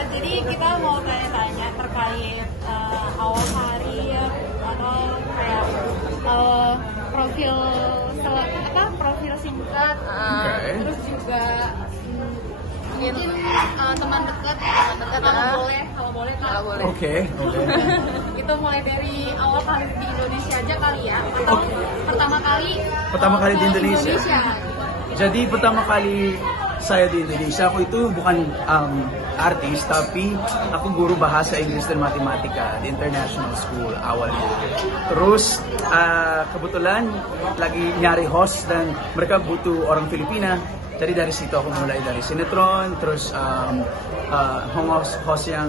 Jadi kita mau tanya-tanya terkait awal karir atau kayak profil profil singkat, terus juga mungkin teman dekat kalau boleh Kak. Oke. Itu mulai dari awal karir di Indonesia aja kali ya, atau pertama kali di Indonesia. Jadi pertama kali saya di Indonesia, aku itu bukan artis, tapi aku guru bahasa Inggris dan matematika di International School awalnya. Terus kebetulan lagi nyari host dan mereka butuh orang Filipina. Jadi dari situ aku mulai dari sinetron, terus host yang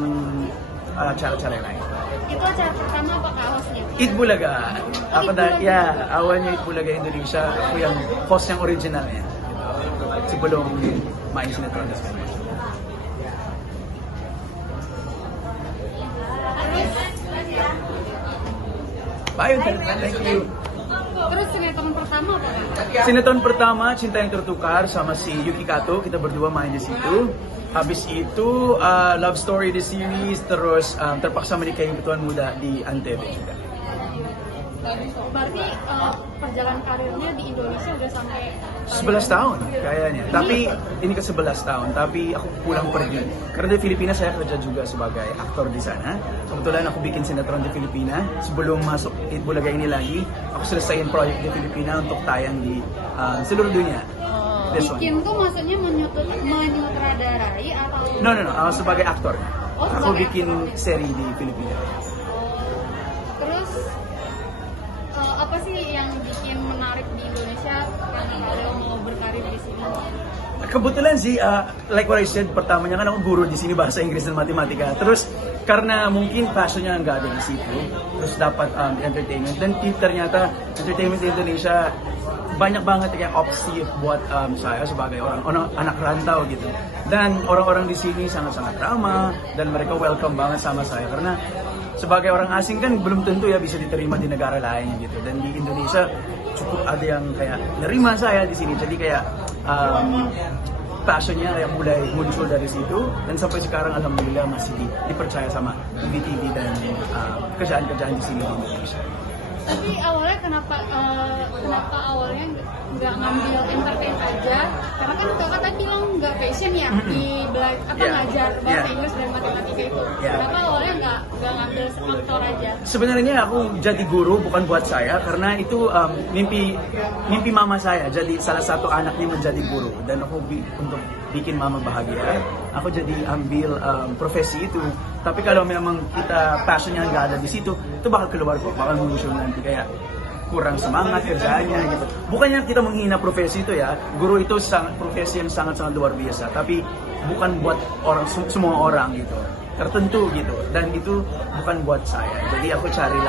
acara-acara lain. Itu acara pertama apa Kak hostnya? Eat Bulaga. Ya, awalnya Eat Bulaga Indonesia, aku yang host yang originalnya. Sebelum main sinetron dan sebagainya. Bye, thank you. Terus sinetron pertama apa? Sinetron pertama Cinta yang Tertukar sama si Yuki Kato, kita berdua main di situ. Habis itu Love Story the series, terus Terpaksa Menikahi Ketuaan Muda di Antv juga. Berarti perjalanan karirnya di Indonesia udah sampai 11 tahun kayaknya. Tapi ini ke 11 tahun, tapi aku pulang pergi. Karena di Filipina saya kerja juga sebagai aktor di sana. Kebetulan aku bikin sinetron di Filipina. Sebelum masuk Eat Bulaga ini lagi, aku selesaiin proyek di Filipina untuk tayang di seluruh dunia. Bikin tuh maksudnya menyutradarai atau? No, sebagai aktor. Aku sebagai bikin aktor. seri di Filipina. Terus apa sih yang bikin menarik di Indonesia yang kalau mau berkarir di sini? Kebetulan sih, like what I said, pertamanya kan aku guru di sini bahasa Inggris dan matematika. Terus karena mungkin passionnya nggak ada di situ, terus dapat entertainment, dan ternyata entertainment di Indonesia banyak banget kayak opsi buat saya sebagai orang anak rantau gitu. Dan orang-orang di sini sangat-sangat ramah dan mereka welcome banget sama saya karena sebagai orang asing kan belum tentu ya bisa diterima di negara lain gitu. Dan di Indonesia cukup ada yang kayak nerima saya di sini. Jadi kayak passionnya yang mulai muncul dari situ dan sampai sekarang alhamdulillah masih dipercaya sama TV dan kerjaan-kerjaan di sini di Indonesia. Tapi awalnya kenapa awalnya nggak ngambil entertain aja? Karena kan kakak tadi bilang nggak passion ya di ngajar bahasa Inggris dan matematika itu. Kenapa awalnya nggak ngambil aktor aja? Sebenarnya aku jadi guru bukan buat saya karena itu mimpi mama saya. Jadi salah satu anaknya menjadi guru dan aku untuk bikin mama bahagia, aku jadi ambil profesi itu. Tapi kalau memang kita passionnya nggak ada di situ, itu bakal keluar kok, bakal muncul nanti kayak kurang semangat kerjanya gitu. Bukannya kita menghina profesi itu ya, guru itu profesi yang sangat-sangat luar biasa. Tapi bukan buat semua orang gitu, tertentu gitu. Dan itu bukan buat saya. Jadi aku cari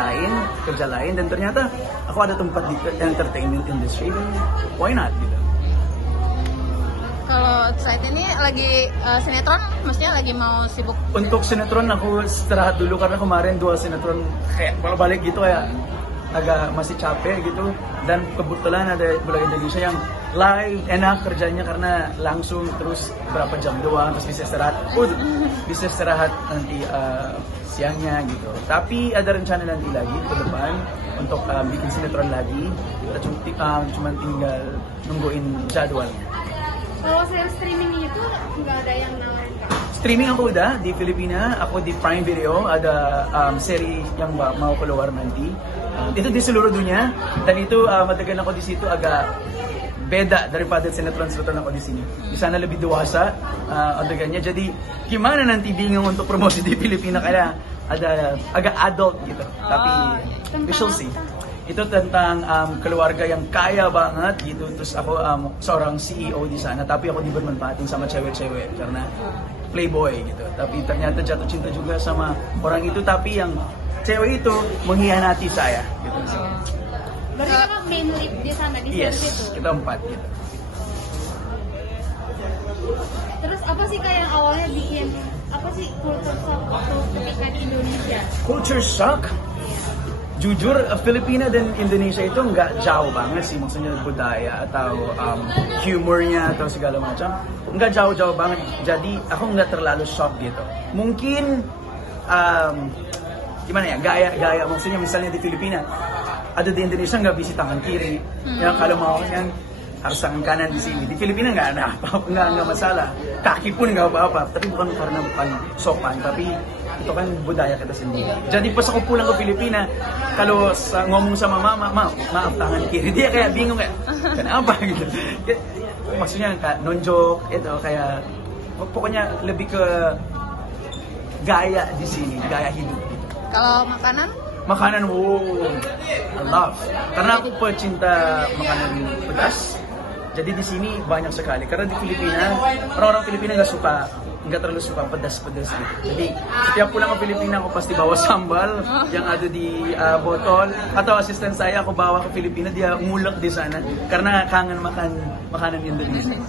kerja lain dan ternyata aku ada tempat di entertainment industry. Why not gitu? Kalau saat ini lagi sinetron, maksudnya lagi mau sibuk? Untuk sinetron aku istirahat dulu karena kemarin 2 sinetron kayak balik gitu kayak agak masih capek gitu. Dan kebetulan ada Bulaga Indonesia yang live, enak kerjanya karena langsung terus berapa jam doang terus bisa istirahat. Bisa istirahat nanti siangnya gitu. Tapi ada rencana nanti lagi ke depan untuk bikin sinetron lagi. Kita cuma tinggal nungguin jadwalnya. Kalau saya streaming itu nggak ada yang nawarin Kak? Streaming aku udah di Filipina, aku di Prime Video ada seri yang mau keluar nanti. Itu di seluruh dunia dan itu matagal ako di situ agak beda daripada sinetron-sinetron ako di sini. Di sana lebih dewasa adegannya. Jadi gimana nanti bingung untuk promosi di Filipina kaya ada agak adult gitu. Tapi we shall see. Itu tentang keluarga yang kaya banget gitu. Terus aku seorang CEO di sana, tapi aku dibermanfaatin sama cewek-cewek karena playboy gitu. Tapi ternyata jatuh cinta juga sama orang itu, tapi yang cewek itu mengkhianati saya gitu. Berarti kakak main lead di sana, di series itu? Kita 4 gitu. Terus apa sih Kak yang awalnya bikin, apa sih culture shock waktu ketika di Indonesia? Culture shock? Jujur, Filipina dan Indonesia itu nggak jauh banget sih, maksudnya budaya atau humornya atau segala macam. Nggak jauh-jauh banget, jadi aku nggak terlalu shock gitu. Mungkin, gimana ya, gaya maksudnya misalnya di Filipina, ada di Indonesia nggak bisa tangan kiri. Ya kalau mau kan harus tangan kanan di sini. Di Filipina nggak ada apa-apa, nggak masalah. Kaki pun nggak apa-apa, tapi bukan sopan, tapi itu kan budaya kita sendiri. Jadi pas aku pulang ke Filipina, kalau ngomong sama mama, maaf tangan kiri, dia kayak bingung kayak, kenapa gitu. Maksudnya kayak nonjok, itu kayak pokoknya lebih ke gaya di sini, gaya hidup. Gitu. Kalau makanan? Makanan, I love. Karena aku pecinta makanan pedas. Jadi di sini banyak sekali. Karena di Filipina, orang-orang Filipina nggak terlalu suka pedas-pedas gitu. Jadi setiap pulang ke Filipina aku pasti bawa sambal yang ada di botol. Atau asisten saya aku bawa ke Filipina, dia ngulek di sana. Karena kangen makan makanan Indonesia.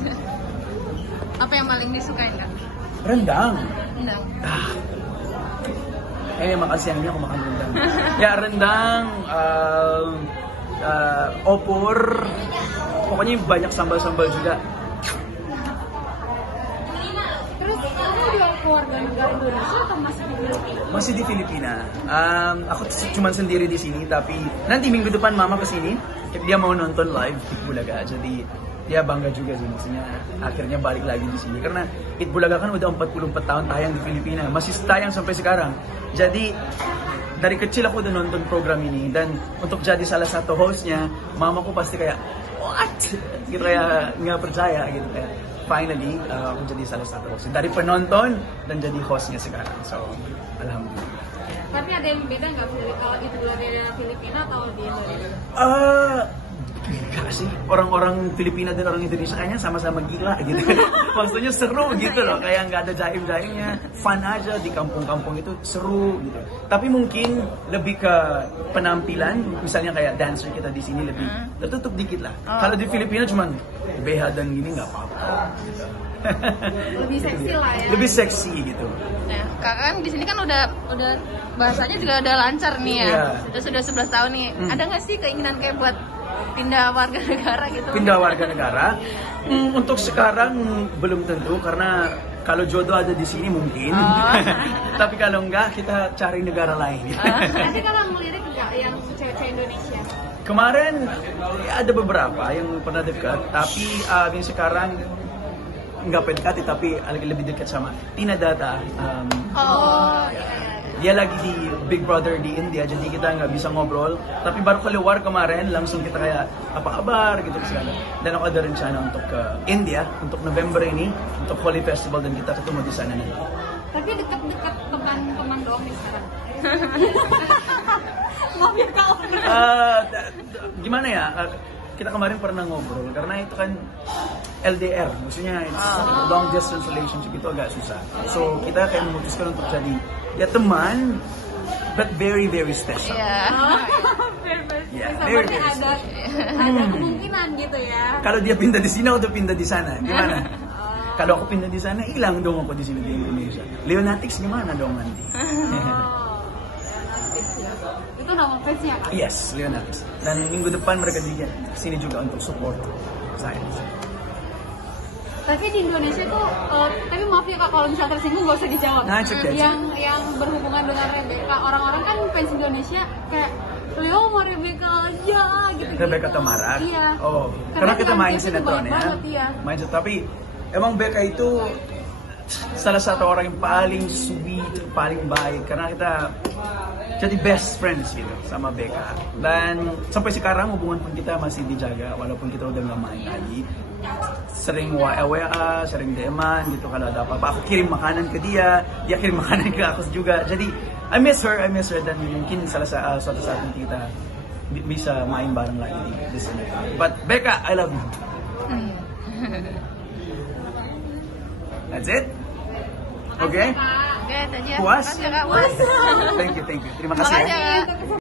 Apa yang paling disukain Kak? Rendang. Rendang. Makan siangnya aku makan rendang. Ya rendang, opor, pokoknya banyak sambal-sambal juga. Terus kamu udah keluarga negara Indonesia atau masih di Filipina? Masih di Filipina. Aku cuma sendiri di sini, tapi nanti minggu depan mama kesini. Dia mau nonton live di Bulaga, jadi dia bangga juga sih, maksudnya akhirnya balik lagi di sini. Karena It Bulaga kan udah 44 tahun tayang di Filipina, masih tayang sampai sekarang. Jadi dari kecil aku udah nonton program ini, dan untuk jadi salah satu hostnya, mamaku pasti kayak what? Gitu, kayak nggak percaya gitu kayak. Finally, aku jadi salah satu host dari penonton dan jadi hostnya sekarang. So, alhamdulillah. Tapi ada yang beda nggak kalau It Bulaga di Filipina atau di Indonesia? Enggak sih, orang-orang Filipina dan orang Indonesia kayaknya sama-sama gila gitu. Maksudnya seru gitu loh, kayak nggak ada jaim-jaimnya, fun aja di kampung-kampung itu seru gitu. Tapi mungkin lebih ke penampilan, misalnya kayak dancer kita di sini lebih tertutup dikit lah. Kalau di Filipina cuman BH dan gini nggak apa-apa. Gitu. Lebih seksi lah ya. Lebih seksi gitu. Nah, Kak kan di sini kan udah bahasanya juga udah lancar nih ya. Yeah. Sudah 11 tahun nih. Ada nggak sih keinginan kayak buat pindah warga negara gitu? Pindah warga negara? Untuk sekarang belum tentu, karena kalau jodoh ada di sini mungkin. Tapi kalau enggak, kita cari negara lain. Nanti kalau ngelirik enggak yang cewek-cewek Indonesia? Kemarin ada beberapa yang pernah dekat, tapi yang sekarang nggak PDKT, tapi lebih dekat sama Tina Data. Dia lagi di Big Brother di India, jadi kita nggak bisa ngobrol. Tapi baru keluar kemarin, langsung kita kayak apa-kabar gitu segala. Dan aku ada rencana untuk ke India untuk November ini, untuk Holi Festival, dan kita ketemu di sana nanti. Tapi dekat-dekat teman-teman doang nih sekarang. Maaf ya Kak. Gimana ya? Kita kemarin pernah ngobrol, karena itu kan LDR, maksudnya long distance relationship itu agak susah. So kita kayak memutuskan untuk jadi ya teman, but very very special. Very ada kemungkinan gitu ya. Kalau dia pindah di sini atau pindah di sana, gimana? Kalau aku pindah di sana, hilang dong aku di sini di Indonesia. Leonatics gimana dong nanti? Itu nama fansnya Kak? Yes, Leonatics. Dan minggu depan mereka di sini juga untuk support saya. Tapi di Indonesia tuh, tapi maaf ya Kak kalau misalnya tersinggung gak usah dijawab. Nah, okay. Yang berhubungan dengan Rebecca, orang-orang kan fans Indonesia kayak Leo mau Rebecca aja gitu. Rebecca Tamara? Iya. Oh, karena kita main sinetron ya. Iya. Main tapi emang Becca itu salah satu orang yang paling sweet, paling baik, karena kita jadi best friends gitu sama Becca. Dan sampai sekarang hubungan pun kita masih dijaga walaupun kita udah nggak main lagi. Sering WA, sering DM-an gitu kalau ada apa-apa. Aku kirim makanan ke dia, dia kirim makanan ke aku juga. Jadi I miss her, dan mungkin suatu saat nanti kita bisa main bareng lagi di sini. But Becca, I love you. That's it? Okay? Oke, itu aja. Puas? Makasih ya, Kak. Puas. Thank you. Terima kasih ya. Makasih ya, Kak.